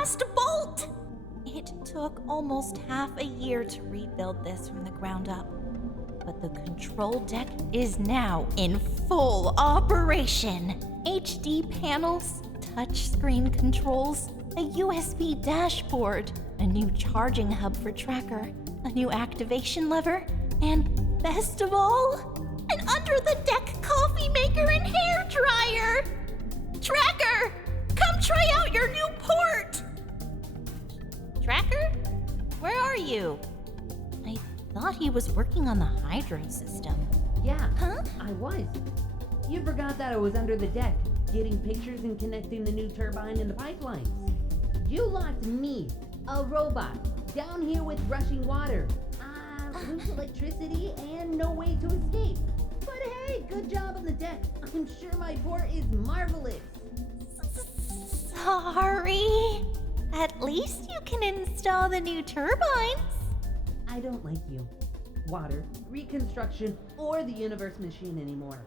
last bolt! It took almost half a year to rebuild this from the ground up. But the control deck is now in full operation. HD panels, touchscreen controls, a USB dashboard, a new charging hub for Tracker, a new activation lever, and best of all, an under-the-deck coffee maker and hair dryer! Tracker, come try out your new port! Tracker? Where are you? I thought he was working on the hydro system. Yeah, Huh? I was. You forgot that I was under the deck, getting pictures and connecting the new turbine and the pipelines. You locked me, a robot, down here with rushing water. Loose electricity and no way to escape. But hey, good job on the deck. I'm sure my port is marvelous. Sorry. At least you can install the new turbines. I don't like you, water, reconstruction, or the universe machine anymore.